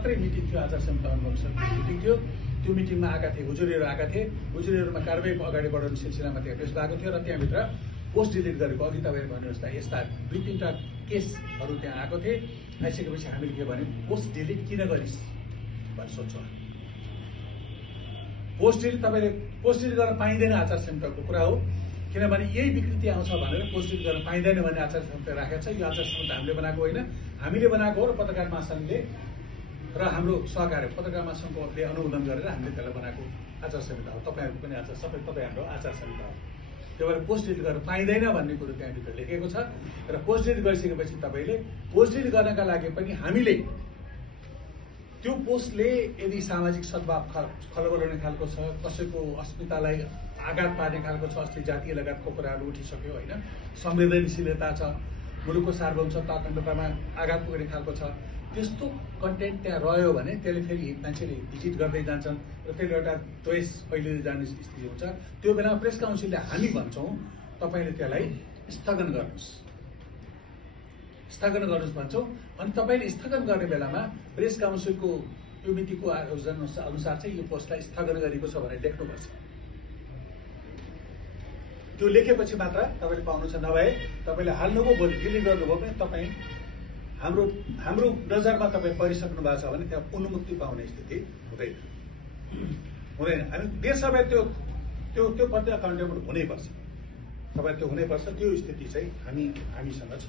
मात्रै मिटिङ थियो, आचार संहिता अनुसार मिटिङ थियो। त्यो मिटिङमा आएका थिए हुजुरीहरू आएका थिए। हुजुरीहरूमा कारबाही अगाडि बढाउने सिलसिलामा त्यहाँ पेश भएको थियो र त्यहाँभित्र पोस्ट डिलिट गरेको अघि तपाईँले भन्नु जस्ता यस्ता 2-3टा केसहरू त्यहाँ आएको थिए। आइसकेपछि हामीले के भन्यौँ, पोस्ट डिलिट किन गरिस् भनेर सोध्छौँ। पोस्ट डिलिट तपाईँले पोस्ट डिलिट गर्न पाइँदैन, आचार संहिताको कुरा हो। किनभने यही विकृति आउँछ भनेर पोस्ट डिलिट गर्न पाइँदैन भन्ने आचार संहिता राखेको छ। यो आचार संहिता हामीले बनाएको होइन, हामीले बनाएको हो र पत्रकार महासंघले र हाम्रो सहकारी पत्रकार महासंघले अनुमोदन गरेर हामीले त्यसलाई बनाएको आचार संहिता हो। तपाईँहरूको पनि आचार सबै तपाईँ हाम्रो आचार संहिता हो। त्यो भएर पोस्ट डिलिट गर्न पाइँदैन भन्ने कुरो त्यहाँभित्र लेखेको छ र पोस्ट डिलिट गरिसकेपछि तपाईँले पोस्ट डिलिट गर्नका लागि पनि हामीले त्यो पोस्टले यदि सामाजिक सद्भाव खलबलाउने खालको छ, कसैको अस्मितालाई आघात पार्ने खालको छ, अस्ति जातीय लगायतको कुराहरू उठिसक्यो होइन, संवेदनशीलता छ, मुलुकको सार्वभौमता अखण्डतामा आघात पुग्ने खालको छ, त्यस्तो कन्टेन्ट त्यहाँ रह्यो भने त्यसले फेरि मान्छेले भिजिट गर्दै जान्छन् र त्यसले एउटा द्वेष फैलिँदै जाने स्थिति हुन्छ। त्यो बेलामा प्रेस काउन्सिलले हामी भन्छौँ तपाईँले त्यसलाई स्थगन गर्नुहोस्, स्थगन गर्नुहोस् भन्छौँ। अनि तपाईँले स्थगन गर्ने बेलामा प्रेस काउन्सिलको यो मितिको अनुसार चाहिँ यो पोस्टलाई स्थगन गरेको छ भनेर लेख्नुपर्छ। त्यो लेखेपछि मात्र तपाईँले पाउनुहुन्छ, नभए तपाईँले हाल्नुभयो भोलि डिलिट गर्नुभयो भने तपाईँ हाम्रो नजरमा तपाईँ परिसक्नु भएको छ भने त्यहाँ पुनमुक्ति पाउने स्थिति हुँदैन। हामी देशसभा त्यो प्रति अकाउन्टेबल हुनैपर्छ। तपाईँ त्यो हुनैपर्छ, त्यो स्थिति चाहिँ हामीसँग छ।